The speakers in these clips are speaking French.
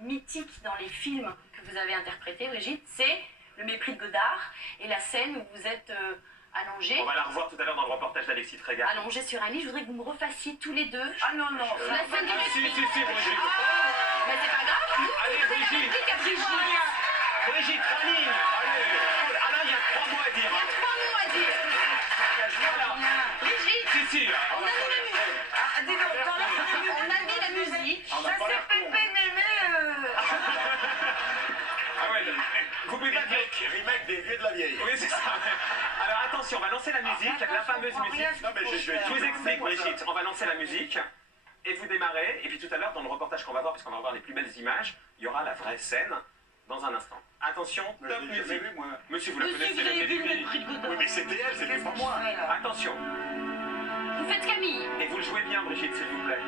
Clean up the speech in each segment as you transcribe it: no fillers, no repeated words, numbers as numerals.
mythique dans les films que vous avez interprétés, Brigitte, c'est Le mépris de Godard et la scène où vous êtes allongés. On va la revoir tout à l'heure dans le reportage d'Alexis Trégard. Allongés sur un lit, je voudrais que vous me refassiez tous les deux. Ah non, non. La scène du mépris. Si, Brigitte. Mais c'est pas grave. Allez, Brigitte. Brigitte, Ranine. Allez. Alain, il y a 3 mots à dire. Il y a 3 mots à dire. Voilà. Brigitte, Si. on a mis la musique. Ah, dis donc, On a mis la musique. ça c'est Pépé Némé. Ah ouais, vous pouvez pas dire. Remake des vieux de la vieille. Oui, c'est ça. Alors attention, on va lancer la musique, la fameuse musique. Non, mais Je vous explique, Brigitte. On va lancer la musique et vous démarrez. Et puis tout à l'heure, dans le reportage qu'on va voir, puisqu'on va voir les plus belles images, il y aura la vraie scène dans un instant. Attention, top musique. Vu, moi. Monsieur, vous la Monsieur, connaissez vous avez vu le depuis. mépris de Godard. Oui, mais c'était elle, c'était pas moi. Attention. Vous faites Camille. Et vous le jouez bien, Brigitte, s'il vous plaît.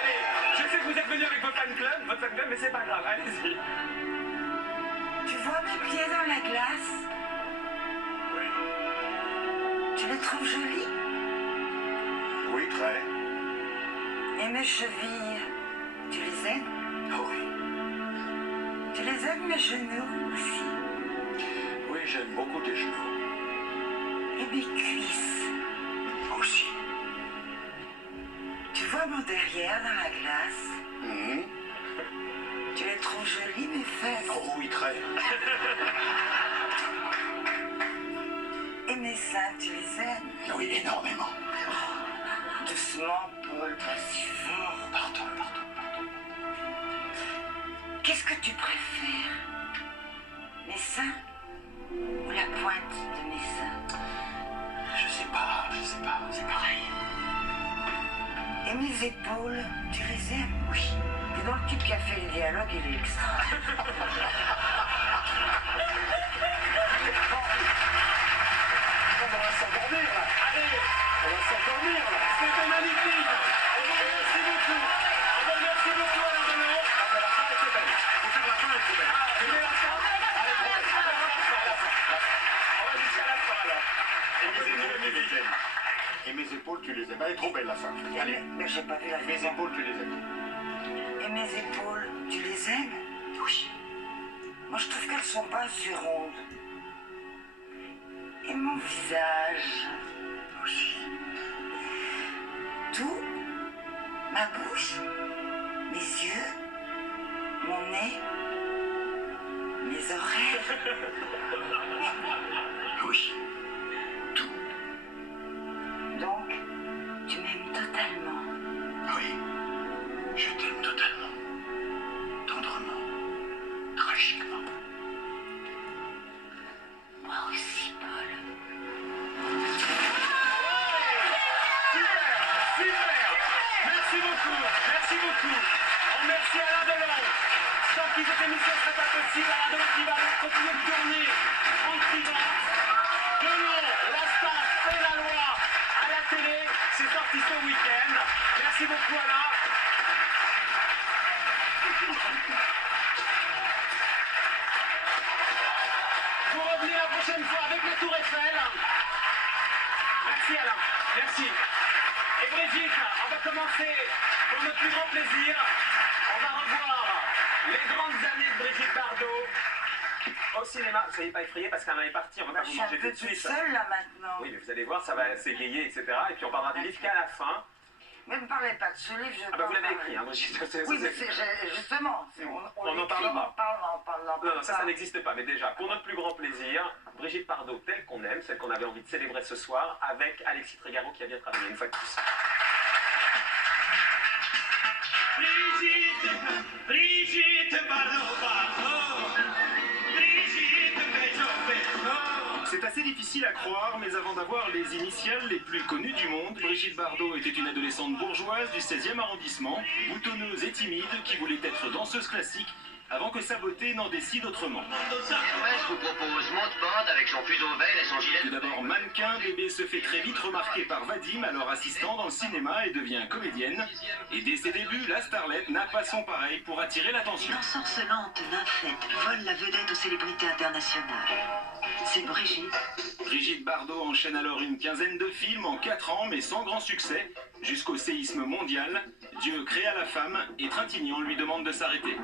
Allez, je sais que vous êtes venu avec votre fan club, mais c'est pas grave, allez-y. Tu vois mes pieds dans la glace? Oui. Tu les trouves jolis? Oui, très. Et mes chevilles, tu les aimes? Ah oui. Tu les aimes mes genoux aussi? Oui, j'aime beaucoup tes genoux. Et mes cuisses? Aussi. Tu vois mon derrière dans la glace? Mhm. Tu les trouves jolies mes fesses? Oh oui, très. Et mes seins, tu les aimes? Oui, énormément. Doucement, Paul, pas si fort. Pardon. Qu'est-ce que tu préfères? Mes seins ou la pointe de mes seins? Je sais pas, c'est pareil. Et mes épaules, tu les aimes? Oui. Et donc le type qui a fait le dialogue, il est extra. On va s'endormir là. Allez, On va s'endormir là. c'était magnifique. Merci beaucoup. Merci beaucoup, Alain Delon. Ah, mais la fin était belle. Faut faire la fin, elle était belle. Vous voulez la fin? Allez, à la fin. On va jusqu'à la fin, alors. Et mes épaules, tu les aimes. Elle est trop belle la fin. Allez. Mais j'ai pas vu la Mes fin. épaules, tu les aimes. Et mes épaules, tu les aimes? Oui. Moi, je trouve qu'elles sont pas assez rondes. Et mon visage Aussi. tout, ma bouche, mes yeux, mon nez, mes oreilles. Oui. Tout. Donc, tu m'aimes totalement. Oui. Je t'aime totalement. Tendrement. Tragiquement. Moi aussi, Paul. Super. Merci beaucoup. On remercie Alain Delon. Sans qui cette émission ne serait pas possible. Alain Delon qui va continuer de tourner tranquillement. Delon, la star fait la loi à la télé. C'est sorti ce week-end. Merci beaucoup, Alain. Vous revenez la prochaine fois avec la Tour Eiffel. Merci, Alain. Merci. Et Brigitte, on va commencer pour notre plus grand plaisir. On va revoir les grandes années de Brigitte Bardot au cinéma. Ne soyez pas effrayés parce qu'elle est partie. On va Bah, pas je vous suis un manger tout peu de toute suite. seule là maintenant. Oui, mais vous allez voir, ça va s'égayer, etc. Et puis on parlera du livre qu'à la fin. Mais ne me parlez pas de ce livre, je Ah bah vous l'avez écrit, hein, Brigitte. Oui, mais justement, On en l'écrit, parlera. on parle. Non, ça n'existe pas. Mais déjà, pour notre plus grand plaisir, Brigitte Bardot, telle qu'on aime, celle qu'on avait envie de célébrer ce soir, avec Alexis Trégaro qui a bien travaillé une fois de plus. Brigitte Bardot, Brigitte Bardot. C'est assez difficile à croire, mais avant d'avoir les initiales les plus connues du monde, Brigitte Bardot était une adolescente bourgeoise du 16e arrondissement, boutonneuse et timide, qui voulait être danseuse classique avant que sa beauté n'en décide autrement. Je vous propose monte-pente avec son fuseau veille et son gilet. Tout d'abord mannequin, bébé se fait très vite remarquer par Vadim, alors assistant dans le cinéma, et devient comédienne. Et dès ses débuts, la starlette n'a pas son pareil pour attirer l'attention. L'ensorcelante nymphette vole la vedette aux célébrités internationales. C'est Brigitte. Brigitte Bardot enchaîne alors une quinzaine de films en 4 ans, mais sans grand succès, jusqu'au séisme mondial. Dieu créa la femme et Trintignant lui demande de s'arrêter.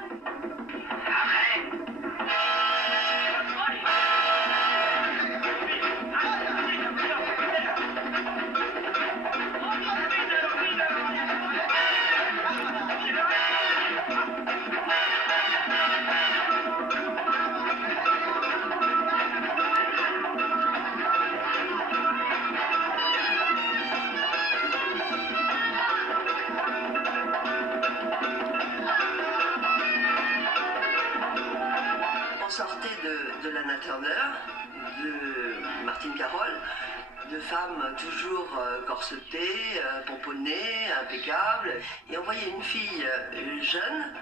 On sortait de Lana Turner, de Martine Carole, de femmes toujours corsetées, pomponnées, impeccables. Et on voyait une fille jeune,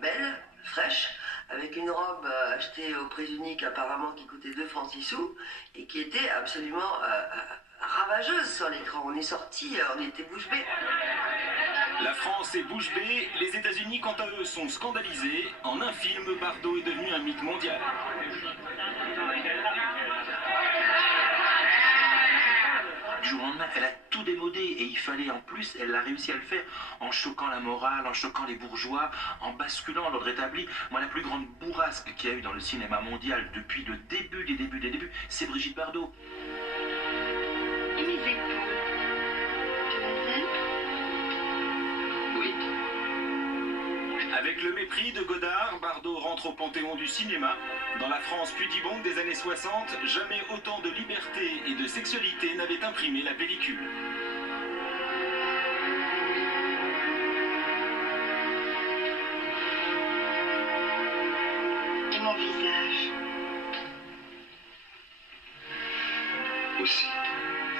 belle, fraîche, avec une robe achetée au prix unique apparemment qui coûtait 2 francs 6 sous et qui était absolument ravageuse sur l'écran. On est sorti, on était bouche bée. La France est bouche bée, les États-Unis quant à eux sont scandalisés. En un film, Bardot est devenu un mythe mondial. Du jour au lendemain, elle a tout démodé et il fallait en plus, elle a réussi à le faire en choquant la morale, en choquant les bourgeois, en basculant l'ordre établi. Moi, la plus grande bourrasque qu'il y a eu dans le cinéma mondial depuis le début des débuts, c'est Brigitte Bardot. Et mes épaules, tu les aimes? Oui. Avec le mépris de Godard, Bardot rentre au panthéon du cinéma. Dans la France pudibonde des années 60, jamais autant de liberté et de sexualité n'avaient imprimé la pellicule. Et mon visage. Aussi.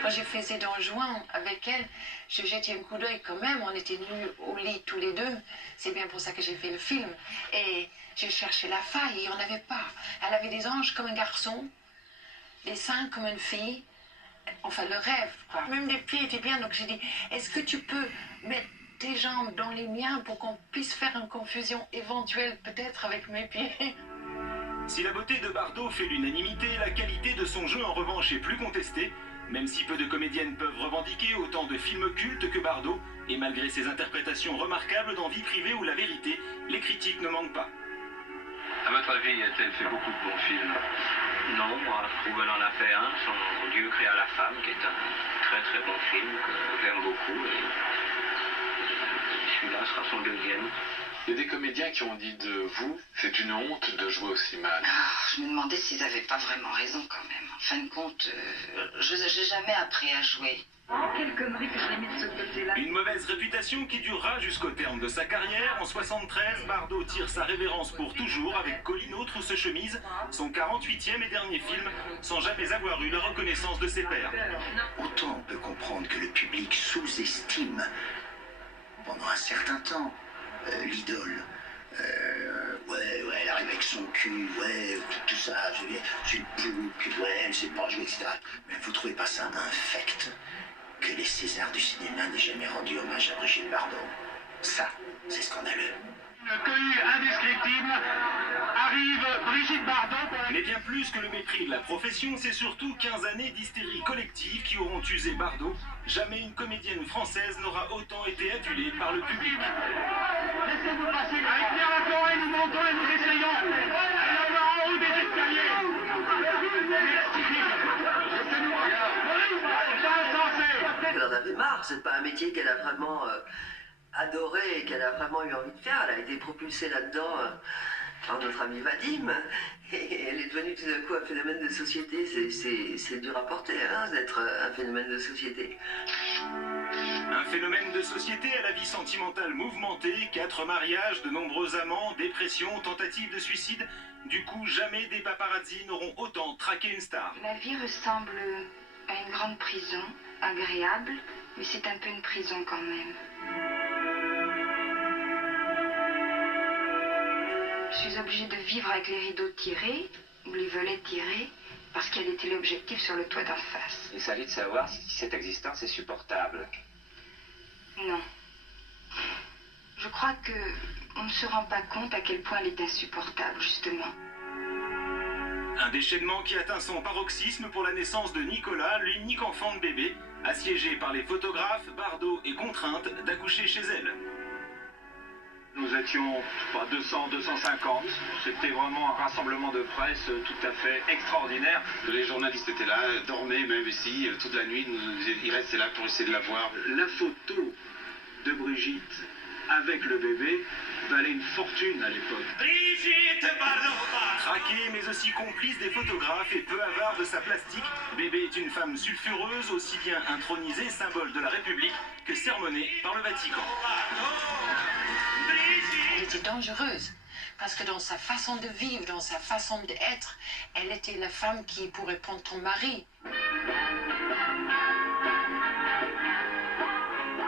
Quand je faisais Don Juan avec elle, je jetais un coup d'œil quand même. On était nus au lit tous les deux. C'est bien pour ça que j'ai fait le film. Et j'ai cherché la faille et il n'y en avait pas. Elle avait des anges comme un garçon, des seins comme une fille. Enfin, le rêve, quoi. Même les pieds étaient bien. Donc j'ai dit, est-ce que tu peux mettre tes jambes dans les miens pour qu'on puisse faire une confusion éventuelle peut-être avec mes pieds? Si la beauté de Bardot fait l'unanimité, la qualité de son jeu en revanche est plus contestée. Même si peu de comédiennes peuvent revendiquer autant de films cultes que Bardot, et malgré ses interprétations remarquables dans Vie privée ou La vérité, les critiques ne manquent pas. À votre avis, a-t-elle fait beaucoup de bons films? Non, moi je trouve qu'elle en a fait un, son Dieu créa la femme, qui est un très très bon film que j'aime beaucoup. Et celui-là sera son deuxième. Il y a des comédiens qui ont dit de vous, c'est une honte de jouer aussi mal. Je me demandais s'ils n'avaient pas vraiment raison quand même. En fin de compte, je n'ai jamais appris à jouer. Oh, quelle connerie que je l'ai mis de ce côté-là. Une mauvaise réputation qui durera jusqu'au terme de sa carrière. En 73, Bardot tire sa révérence pour toujours avec Colino Trousse-Chemise, son 48e et dernier film, sans jamais avoir eu la reconnaissance de ses pairs. Autant on peut comprendre que le public sous-estime pendant un certain temps l'idole. Ouais, elle arrive avec son cul, ouais, tout ça, c'est une poule, puis ouais, elle sait pas jouer, etc. Mais vous trouvez pas ça infect que les Césars du cinéma n'aient jamais rendu hommage à Brigitte Bardot? Ça, c'est scandaleux. Une cohue indescriptible, arrive Brigitte Bardot pour la... Mais bien plus que le mépris de la profession, c'est surtout 15 années d'hystérie collective qui auront usé Bardot. Jamais une comédienne française n'aura autant été adulée par le public. Laissez-nous passer. Avec Pierre Laforêt, nous montons et nous essayons. Elle va en haut des escaliers. Laissez-nous passer. C'est insensé. Elle en avait marre, c'est pas un métier qu'elle a vraiment adoré et qu'elle a vraiment eu envie de faire. Elle a été propulsée là-dedans par notre ami Vadim. Et elle est devenue tout d'un coup un phénomène de société. C'est dur à porter, hein, d'être un phénomène de société. Un phénomène de société à la vie sentimentale mouvementée, 4 mariages, de nombreux amants, dépression, tentatives de suicide. Du coup, jamais des paparazzis n'auront autant traqué une star. La vie ressemble à une grande prison, agréable, mais c'est un peu une prison quand même. Je suis obligée de vivre avec les rideaux tirés, ou les volets tirés, parce quel était l'objectif sur le toit d'en face. Il s'agit de savoir si cette existence est supportable. Non. Je crois que on ne se rend pas compte à quel point elle est insupportable, justement. Un déchaînement qui atteint son paroxysme pour la naissance de Nicolas, l'unique enfant de bébé. Assiégée par les photographes, Bardot est contrainte d'accoucher chez elle. Nous étions 200, 250. C'était vraiment un rassemblement de presse tout à fait extraordinaire. Les journalistes étaient là, dormaient même ici, toute la nuit. Ils restaient là pour essayer de la voir. La photo de Brigitte avec le bébé valait une fortune à l'époque. Brigitte Bardot. Traquée mais aussi complice des photographes et peu avare de sa plastique, Bébé est une femme sulfureuse, aussi bien intronisée, symbole de la République, que sermonnée par le Vatican. Elle était dangereuse, parce que dans sa façon de vivre, dans sa façon d'être, elle était la femme qui pourrait prendre ton mari.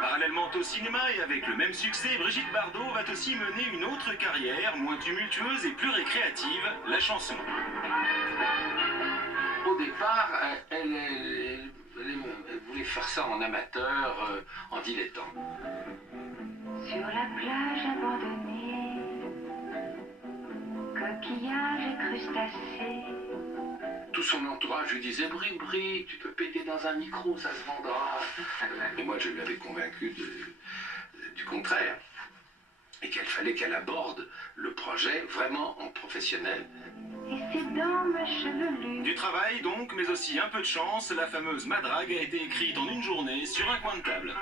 Parallèlement au cinéma et avec le même succès, Brigitte Bardot va aussi mener une autre carrière, moins tumultueuse et plus récréative, la chanson. Au départ, elle voulait faire ça en amateur, en dilettant. Sur la plage abandonnée, coquillages et crustacés. Tout son entourage lui disait Bri, tu peux péter dans un micro, ça se vendra. Et moi, je l'avais convaincu du contraire. Et qu'il fallait qu'elle aborde le projet vraiment en professionnel. Et ses dents me chevelures. Du travail donc, mais aussi un peu de chance, la fameuse Madrague a été écrite en une journée sur un coin de table.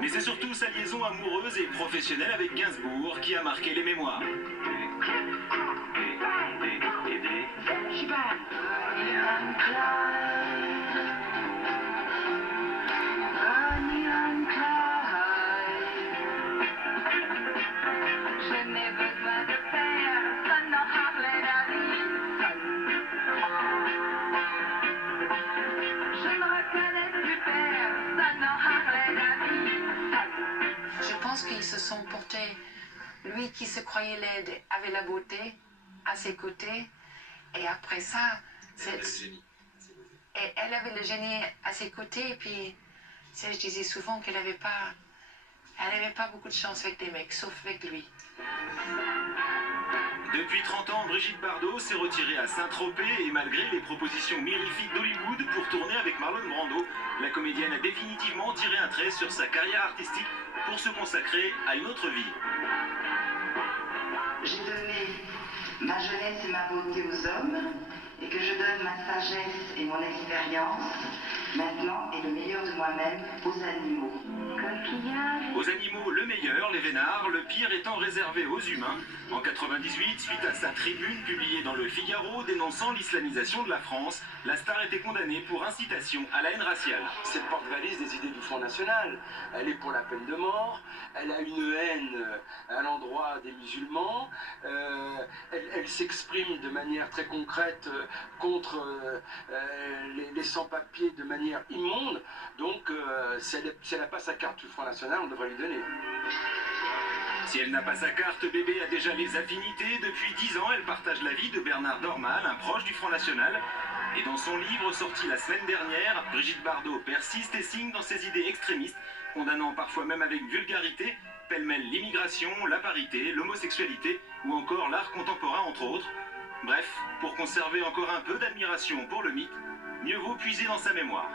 Mais c'est surtout sa liaison amoureuse et professionnelle avec Gainsbourg qui a marqué les mémoires. Je pense qu'ils se sont portés, lui qui se croyait laide avait la beauté à ses côtés, et après ça, et elle avait le génie à ses côtés, et puis je disais souvent qu'elle n'avait pas beaucoup de chance avec les mecs, sauf avec lui. Depuis 30 ans, Brigitte Bardot s'est retirée à Saint-Tropez et malgré les propositions mirifiques d'Hollywood pour tourner avec Marlon Brando, la comédienne a définitivement tiré un trait sur sa carrière artistique pour se consacrer à une autre vie. J'ai donné ma jeunesse et ma beauté aux hommes, et que je donne ma sagesse et mon expérience, maintenant, et le meilleur de moi-même aux animaux. Aux animaux, le meilleur, les vénards, le pire étant réservé aux humains. En 98, suite à sa tribune publiée dans le Figaro dénonçant l'islamisation de la France, la star était condamnée pour incitation à la haine raciale. C'est le porte-valise des idées du Front National. Elle est pour la peine de mort, elle a une haine à l'endroit des musulmans, elle s'exprime de manière très concrète contre les sans-papiers de manière immonde. Donc si elle n'a pas sa carte du Front National, on devrait lui donner. Si elle n'a pas sa carte, Bébé a déjà les affinités. Depuis 10 ans, elle partage la vie de Bernard Dormal, un proche du Front National. Et dans son livre sorti la semaine dernière, Brigitte Bardot persiste et signe dans ses idées extrémistes, condamnant parfois même avec vulgarité, pêle-mêle l'immigration, la parité, l'homosexualité ou encore l'art contemporain entre autres. Bref, pour conserver encore un peu d'admiration pour le mythe, mieux vaut puiser dans sa mémoire.